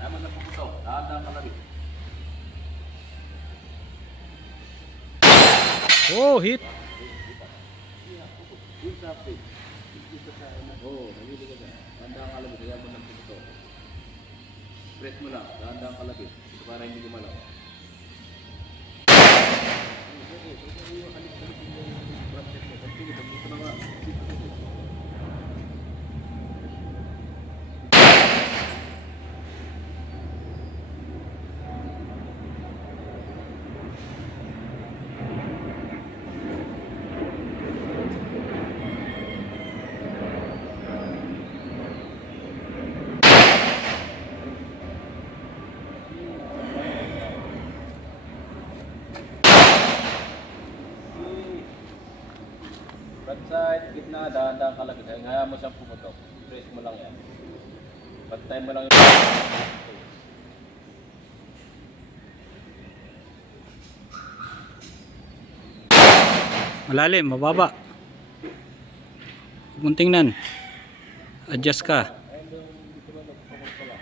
Tama na puputok. Dahan-dahan ka lang. Oh, hit. Yun sa update. Oo, nalili ka dyan. Dahan-dahan ka lang. Kaya mo ng puputok. Press mo lang. Dahan-dahan ka lang. Ito para hindi gumalaw. Front side, gitna, dahan-dahan ka lang. Hayaan mo siyang pumutok. Press mo lang yan. Pantay mo lang yung... Malalim, mababa. Huwag mong tingnan. Adjust ka. Ayun doon, dito ba nagpapag pala?